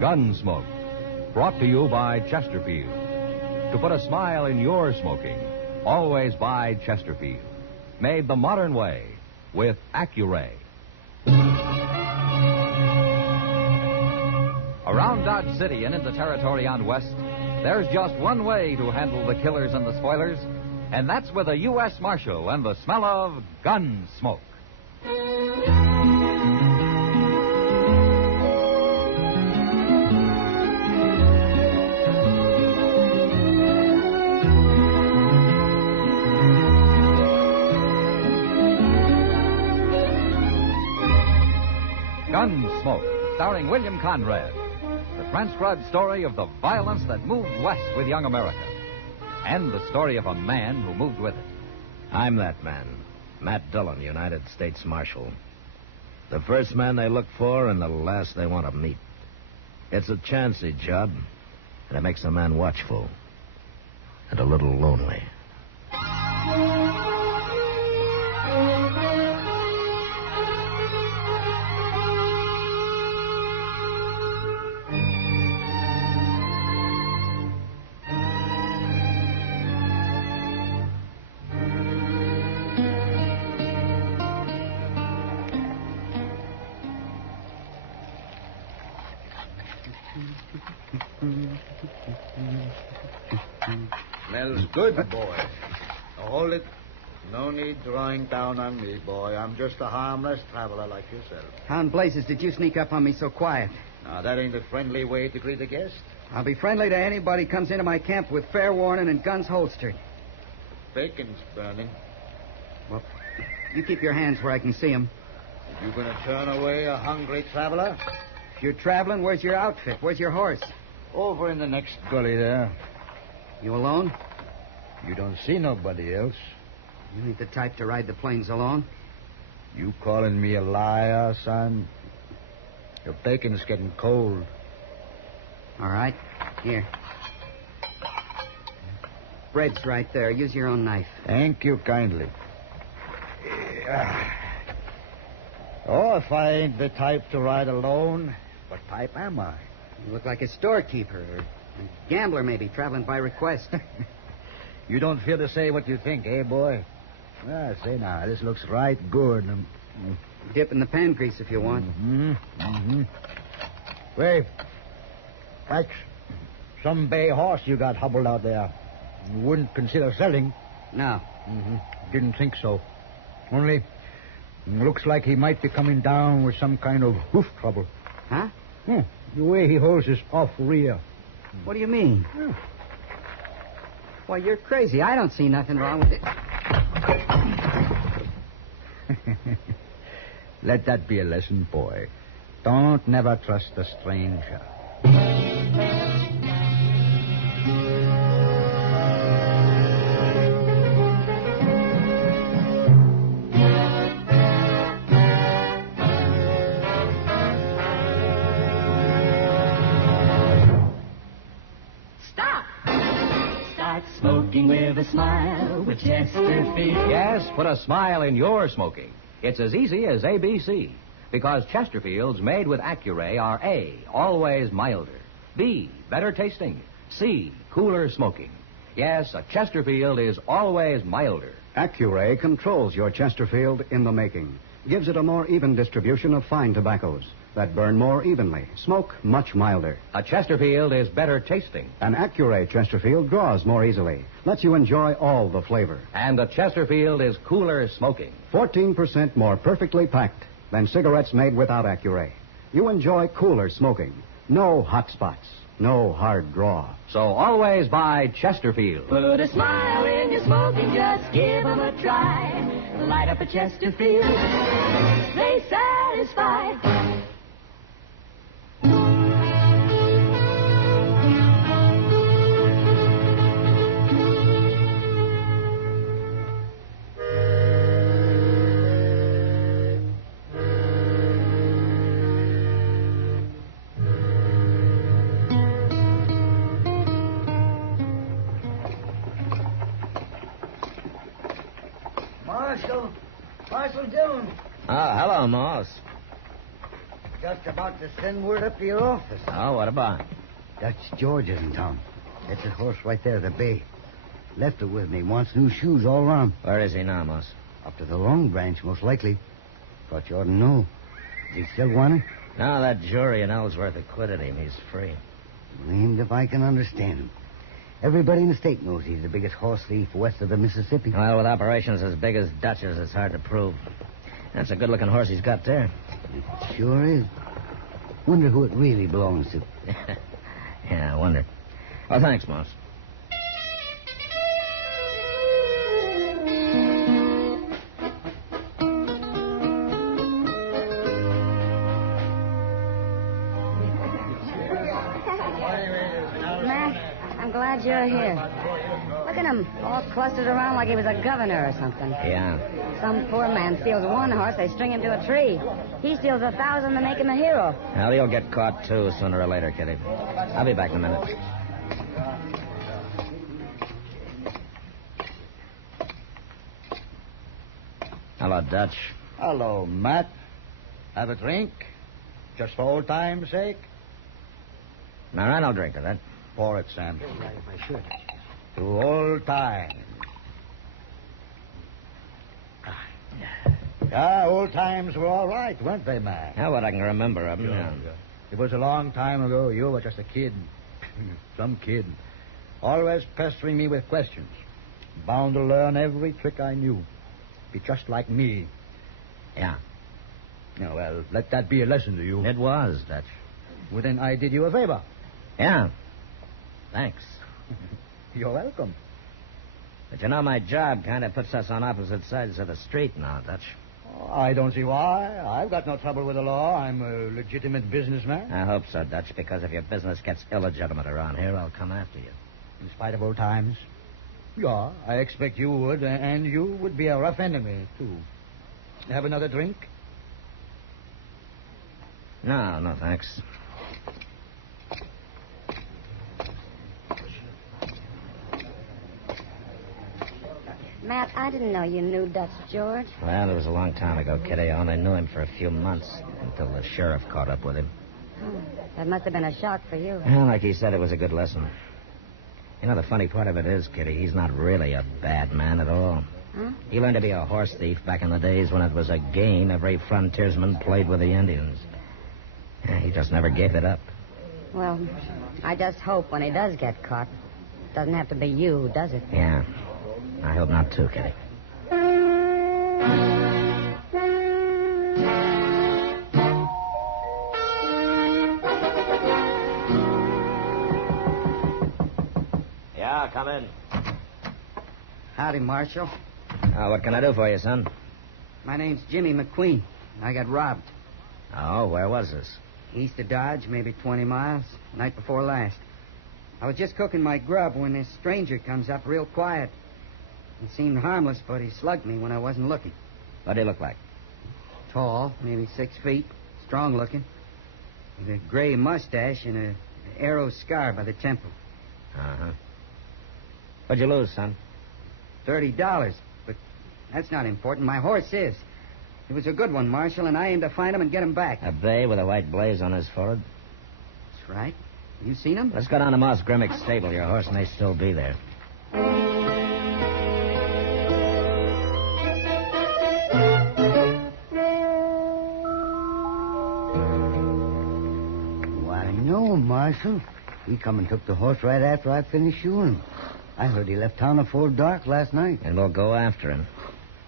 Gunsmoke, brought to you by Chesterfield. To put a smile in your smoking, always buy Chesterfield. Made the modern way with Accuray. Around Dodge City and into territory on West, there's just one way to handle the killers and the spoilers, and that's with a U.S. Marshal and the smell of Gunsmoke. Gunsmoke, starring William Conrad. The transcribed story of the violence that moved west with young America. And the story of a man who moved with it. I'm that man, Matt Dillon, United States Marshal. The first man they look for and the last they want to meet. It's a chancy job, and it makes a man watchful and a little lonely. Smells good, boy. Now hold it. No need drawing down on me, boy. I'm just a harmless traveler like yourself. How in blazes did you sneak up on me so quiet? Now, that ain't a friendly way to greet a guest. I'll be friendly to anybody who comes into my camp with fair warning and guns holstered. Bacon's burning. Well, you keep your hands where I can see them. You gonna turn away a hungry traveler? If you're traveling, where's your outfit? Where's your horse? Over in the next gully there. You alone? You don't see nobody else. You ain't the type to ride the plains alone. You calling me a liar, son? Your bacon's getting cold. All right. Here. Bread's right there. Use your own knife. Thank you kindly. Oh, if I ain't the type to ride alone, what type am I? You look like a storekeeper or a gambler, maybe, traveling by request. You don't fear to say what you think, eh, boy? Well, say now, this looks right good. Dip in the pan grease if you want. Wait. That's some bay horse you got hobbled out there. You wouldn't consider selling. No. Didn't think so. Only, looks like he might be coming down with some kind of hoof trouble. Huh? The way he holds his off rear. What do you mean? Why, you're crazy. I don't see nothing wrong with it. Let that be a lesson, boy. Don't never trust a stranger. Smoking with a smile with Chesterfield. Yes, put a smile in your smoking. It's as easy as ABC. Because Chesterfields made with Accuray are A, always milder. B, better tasting. C, cooler smoking. Yes, a Chesterfield is always milder. Accuray controls your Chesterfield in the making. Gives it a more even distribution of fine tobaccos that burn more evenly, smoke much milder. A Chesterfield is better tasting. An Accuray Chesterfield draws more easily, lets you enjoy all the flavor. And a Chesterfield is cooler smoking. 14% more perfectly packed than cigarettes made without Accuray. You enjoy cooler smoking. No hot spots, no hard draw. So always buy Chesterfield. Put a smile in your smoking, just give 'em a try. Light up a Chesterfield, they satisfy. Marshal Dillon. Hello, Moss. Just about to send word up to your office. Oh, what about? Dutch George is in town. That's his horse right there at the bay. Left it with me. Wants new shoes all around. Where is he now, Moss? Up to the Long Branch, most likely. Thought you ought to know. Does he still want it? No, that jury in Ellsworth acquitted him. He's free. Blamed if I can understand him. Everybody in the state knows he's the biggest horse thief west of the Mississippi. Well, with operations as big as Dutch's, it's hard to prove. That's a good-looking horse he's got there. It sure is. Wonder who it really belongs to. Yeah, I wonder. Oh, thanks, Moss. I'm glad you're here. Look at him, all clustered around like he was a governor or something. Yeah. Some poor man steals one horse, they string him to a tree. He steals 1,000 to make him a hero. Well, he'll get caught, too, sooner or later, Kitty. I'll be back in a minute. Hello, Dutch. Hello, Matt. Have a drink? Just for old time's sake? All right, I'll drink to that. Pour it, Sam. To old times. Yeah, old times were all right, weren't they, Matt? How what I can remember of them. Yeah. It was a long time ago. You were just a kid. Some kid. Always pestering me with questions. Bound to learn every trick I knew. Be just like me. Yeah. Yeah, well, let that be a lesson to you. It was, Dutch. Well, then I did you a favor. Yeah. Thanks. You're welcome. But you know, my job kind of puts us on opposite sides of the street now, Dutch. Oh, I don't see why. I've got no trouble with the law. I'm a legitimate businessman. I hope so, Dutch, because if your business gets illegitimate around here, I'll come after you. In spite of old times? Yeah, I expect you would, and you would be a rough enemy, too. Have another drink? No, thanks. Matt, I didn't know you knew Dutch George. Well, it was a long time ago, Kitty. I only knew him for a few months until the sheriff caught up with him. Oh, that must have been a shock for you. Well, like he said, it was a good lesson. You know, the funny part of it is, Kitty, he's not really a bad man at all. Huh? He learned to be a horse thief back in the days when it was a game every frontiersman played with the Indians. Yeah, he just never gave it up. Well, I just hope when he does get caught, it doesn't have to be you, does it? Yeah. I hope not, too, Kitty. Yeah, come in. Howdy, Marshal. What can I do for you, son? My name's Jimmy McQueen. I got robbed. Oh, where was this? East of Dodge, maybe 20 miles. Night before last. I was just cooking my grub when this stranger comes up real quiet. He seemed harmless, but he slugged me when I wasn't looking. What did he look like? Tall, maybe 6 feet. Strong looking. With a gray mustache and an arrow scar by the temple. Uh-huh. What'd you lose, son? $30. But that's not important. My horse is. It was a good one, Marshal, and I aim to find him and get him back. A bay with a white blaze on his forehead? That's right. Have you seen him? Let's go down to Moss Grimmick's stable. Your horse may still be there. Why, no, Marshal. He come and took the horse right after I finished shoeing him. I heard he left town before dark last night. And we'll go after him.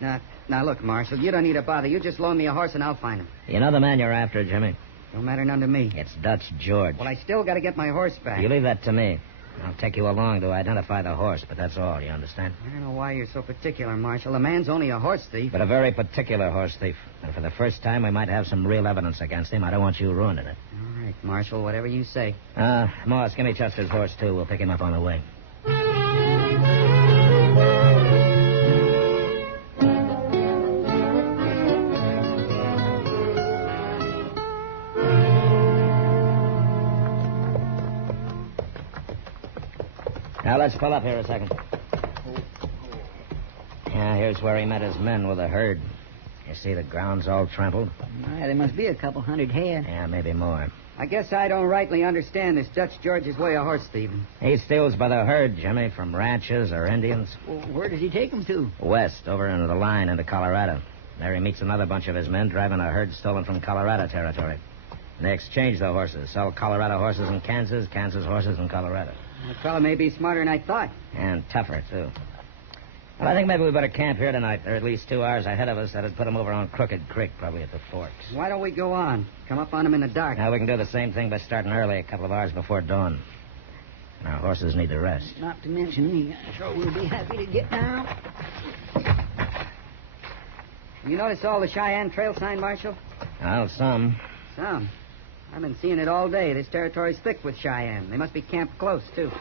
Now, look, Marshal, you don't need to bother. You just loan me a horse and I'll find him. You know the man you're after, Jimmy? Don't matter none to me. It's Dutch George. Well, I still got to get my horse back. You leave that to me. I'll take you along to identify the horse, but that's all, you understand? I don't know why you're so particular, Marshal. The man's only a horse thief. But a very particular horse thief. And for the first time, we might have some real evidence against him. I don't want you ruining it. All right, Marshal, whatever you say. Morris, give me Chester's horse, too. We'll pick him up on the way. Now, let's pull up here a second. Yeah, here's where he met his men with a herd. You see the ground's all trampled? Why, there must be a couple hundred head. Yeah, maybe more. I guess I don't rightly understand this Dutch George's way of horse thieving. He steals by the herd, Jimmy, from ranches or Indians. Well, where does he take them to? West, over into the line into Colorado. There he meets another bunch of his men driving a herd stolen from Colorado territory. They exchange the horses, sell Colorado horses in Kansas, Kansas horses in Colorado. That fellow may be smarter than I thought. And tougher, too. Well, I think maybe we better camp here tonight. They're at least 2 hours ahead of us. That'd put them over on Crooked Creek, probably at the forks. Why don't we go on? Come up on them in the dark. Now, we can do the same thing by starting early, a couple of hours before dawn. And our horses need to rest. Not to mention me. I'm sure we'll be happy to get down. You notice all the Cheyenne trail sign, Marshal? Well, some. Some. I've been seeing it all day. This territory's thick with Cheyenne. They must be camped close, too.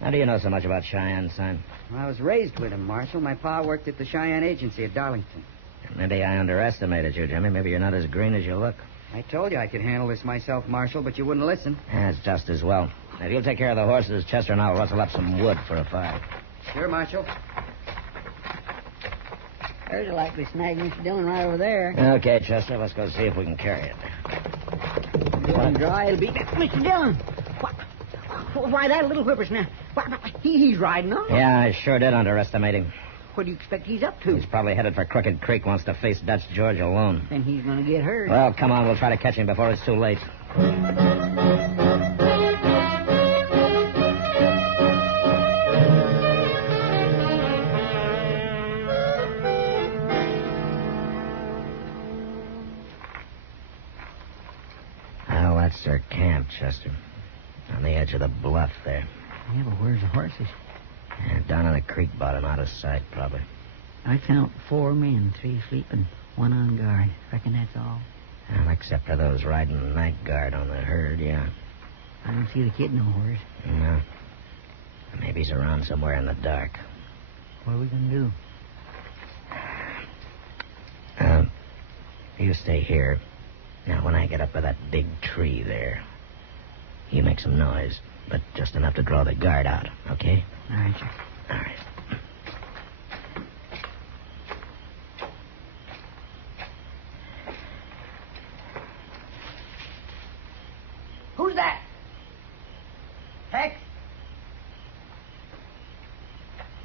How do you know so much about Cheyenne, son? Well, I was raised with them, Marshal. My pa worked at the Cheyenne Agency at Darlington. Maybe I underestimated you, Jimmy. Maybe you're not as green as you look. I told you I could handle this myself, Marshal, but you wouldn't listen. That's just as well. Now, if you'll take care of the horses, Chester and I'll rustle up some wood for a fire. Sure, Marshal. There's a likely snag, Mr. Dillon, right over there. Okay, Chester, let's go see if we can carry it. Good and dry, it'll be... Mr. Dillon! Why, that little whippersnapper. He's riding on. Yeah, I sure did underestimate him. What do you expect he's up to? He's probably headed for Crooked Creek, wants to face Dutch George alone. Then he's going to get hurt. Well, come on, we'll try to catch him before it's too late. Well, that's their camp, Chester. On the edge of the bluff there. Yeah, but where's the horses? Down on the creek bottom, out of sight, probably. I count 4 men, 3 sleeping, 1 on guard. Reckon that's all. Well, except for those riding night guard on the herd, yeah. I don't see the kid no horse. No. Maybe he's around somewhere in the dark. What are we going to do? You stay here. Now, when I get up by that big tree there, you make some noise, but just enough to draw the guard out, okay? All right, sir. All right. Who's that? Tex?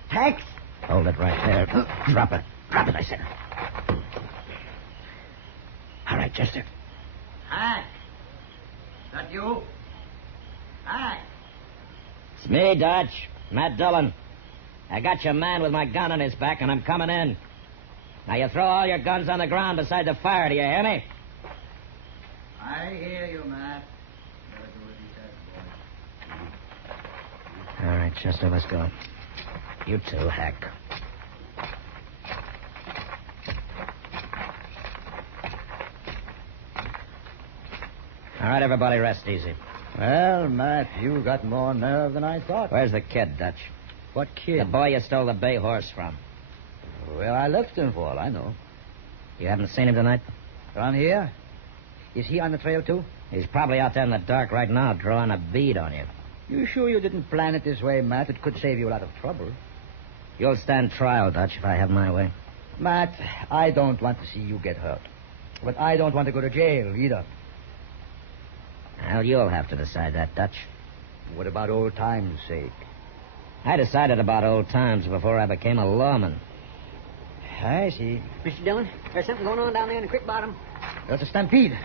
Tex? Hold it right there. Drop it. Drop it, I said. All right, Chester. Hi. That you? Hi. It's me, Dutch. Matt Dillon. I got your man with my gun on his back, and I'm coming in. Now, you throw all your guns on the ground beside the fire, do you hear me? I hear you, Matt. All right, Chester, let's go. You too, Hack. All right, everybody, rest easy. Well, Matt, you got more nerve than I thought. Where's the kid, Dutch? What kid? The boy you stole the bay horse from. Well, I left him for all I know. You haven't seen him tonight? Around here? Is he on the trail, too? He's probably out there in the dark right now, drawing a bead on you. You sure you didn't plan it this way, Matt? It could save you a lot of trouble. You'll stand trial, Dutch, if I have my way. Matt, I don't want to see you get hurt. But I don't want to go to jail, either. Well, you'll have to decide that, Dutch. What about old times' sake? I decided about old times before I became a lawman. I see. Mr. Dillon, there's something going on down there in the creek bottom. There's a stampede.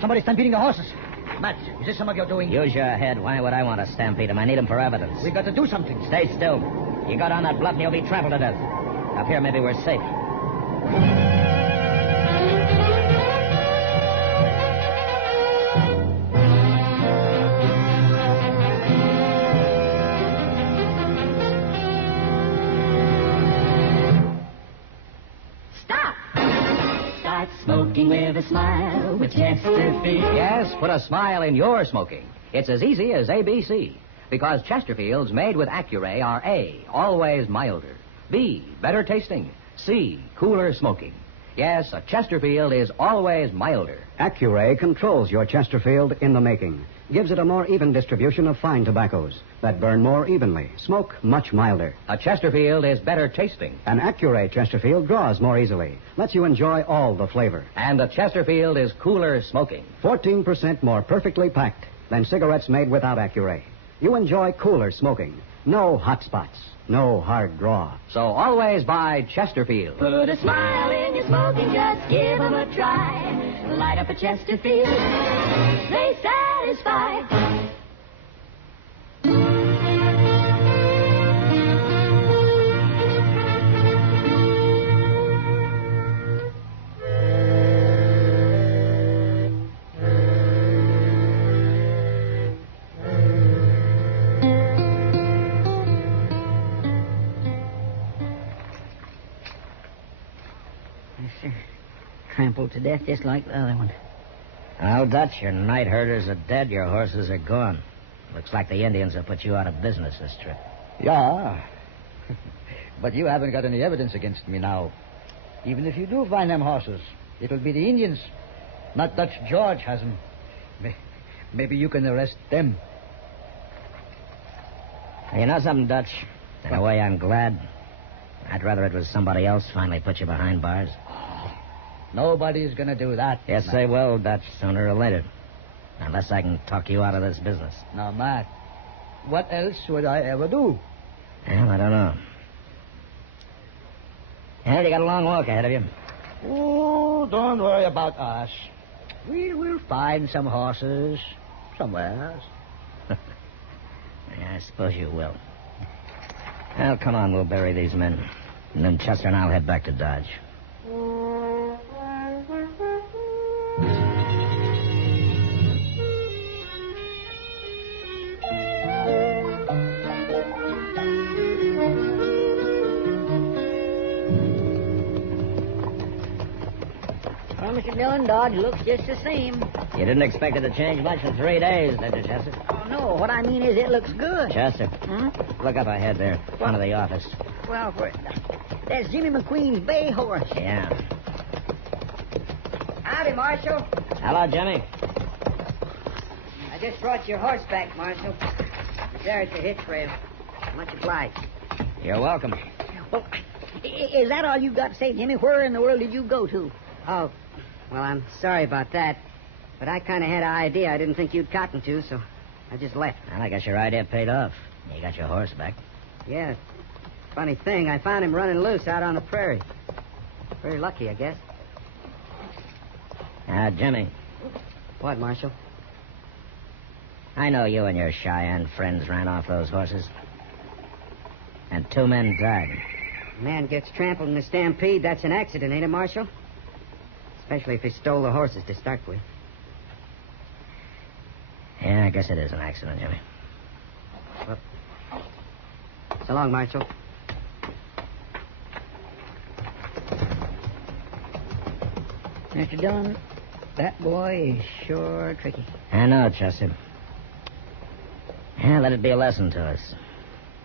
Somebody's stampeding the horses. Matt, is this some of your doing? Use your head. Why would I want to stampede him? I need him for evidence. We got to do something. Stay still. You go down that bluff and you'll be trampled to death. Up here, maybe we're safe. Smoking with a smile with Chesterfield. Yes, put a smile in your smoking. It's as easy as ABC. Because Chesterfields made with Accuray are A, always milder. B, better tasting. C, cooler smoking. Yes, a Chesterfield is always milder. Accuray controls your Chesterfield in the making. gives it a more even distribution of fine tobaccos that burn more evenly, smoke much milder. A Chesterfield is better tasting. An Accuray Chesterfield draws more easily, lets you enjoy all the flavor. And a Chesterfield is cooler smoking. 14% more perfectly packed than cigarettes made without Accuray. You enjoy cooler smoking. No hot spots. No hard draw. So always buy Chesterfield. Put a smile in your smoking, just give 'em a try. Light up a Chesterfield, they satisfy. Trampled to death just like the other one. Well, Dutch, your night herders are dead, your horses are gone. Looks like the Indians have put you out of business this trip. Yeah. But you haven't got any evidence against me now. Even if you do find them horses, it'll be the Indians. Not Dutch George has them. Maybe you can arrest them. You know something, Dutch? In a way, I'm glad. I'd rather it was somebody else finally put you behind bars. Nobody's going to do that. Yes, they will, Dutch, sooner or later. Unless I can talk you out of this business. Now, Matt, what else would I ever do? Well, I don't know. Well, you got a long walk ahead of you. Oh, don't worry about us. We'll find some horses somewhere else. Yeah, I suppose you will. Well, come on, we'll bury these men. And then Chester and I'll head back to Dodge. Well, Mr. Dillon, Dodge looks just the same. You didn't expect it to change much in 3 days, did you, Chester? Oh, no. What I mean is it looks good. Chester, look up ahead there, front of the office. Well, that's Jimmy McQueen's bay horse. Yeah. Howdy, Marshal. Hello, Jimmy. I just brought your horse back, Marshal. It's there at the hitch rail. Much obliged. You're welcome. Well, is that all you've got to say, Jimmy? Where in the world did you go to? Oh, well, I'm sorry about that. But I kind of had an idea I didn't think you'd cotton to, so I just left. Well, I guess your idea paid off. You got your horse back. Yeah. Funny thing, I found him running loose out on the prairie. Very lucky, I guess. Jimmy, What, Marshal? I know you and your Cheyenne friends ran off those horses. And 2 men died. A man gets trampled in a stampede, that's an accident, ain't it, Marshal? Especially if he stole the horses to start with. Yeah, I guess it is an accident, Jimmy. Well, so long, Marshal. Mr. Dillon, that boy is sure tricky. I know, Chester. Yeah, let it be a lesson to us.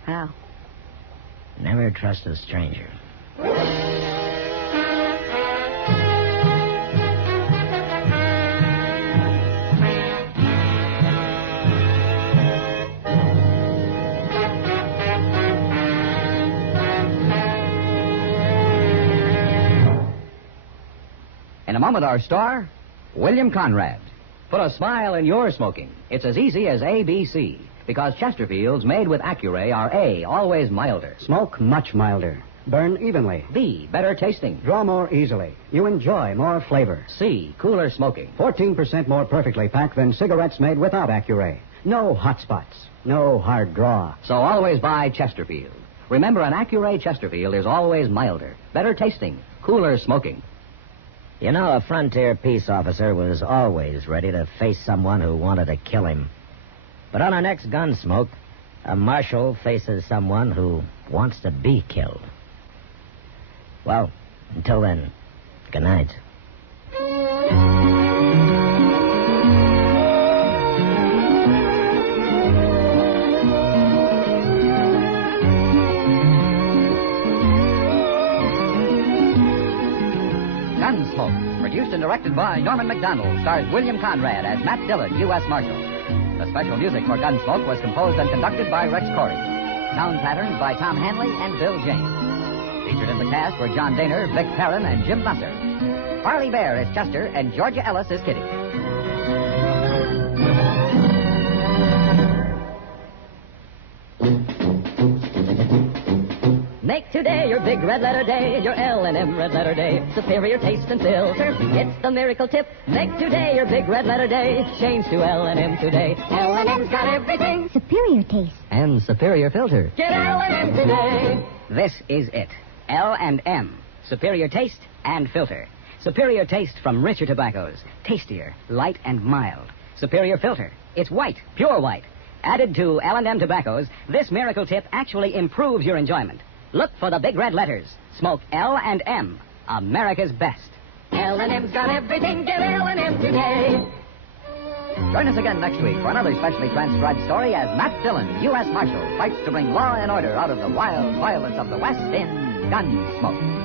How? Never trust a stranger. In a moment, our star, William Conrad. Put a smile in your smoking. It's as easy as ABC, because Chesterfields made with Accuray are A, always milder. Smoke much milder. Burn evenly. B, better tasting. Draw more easily. You enjoy more flavor. C, cooler smoking. 14% more perfectly packed than cigarettes made without Accuray. No hot spots. No hard draw. So always buy Chesterfield. Remember, an Accuray Chesterfield is always milder, better tasting, cooler smoking. You know, a frontier peace officer was always ready to face someone who wanted to kill him. But on our next Gunsmoke, a marshal faces someone who wants to be killed. Well, until then, good night. Gunsmoke, produced and directed by Norman Macdonnell, stars William Conrad as Matt Dillon, U.S. Marshal. The special music for Gunsmoke was composed and conducted by Rex Corey. Sound patterns by Tom Hanley and Bill James. Featured in the cast were John Daner, Vic Perrin, and Jim Musser. Harley Bear is Chester, and Georgia Ellis is Kitty. Make today your big red letter day, your L&M red letter day. Superior taste and filter, it's the miracle tip. Make today your big red letter day. Change to L&M today. L&M's got everything. Superior taste. And superior filter. Get L&M today. This is it. L&M. Superior taste and filter. Superior taste from richer tobaccos. Tastier, light and mild. Superior filter. It's white, pure white. Added to L&M tobaccos, this miracle tip actually improves your enjoyment. Look for the big red letters. Smoke L&M, America's best. L&M's got everything. Get L&M today. Join us again next week for another specially transcribed story as Matt Dillon, U.S. Marshal, fights to bring law and order out of the wild violence of the West in Gunsmoke.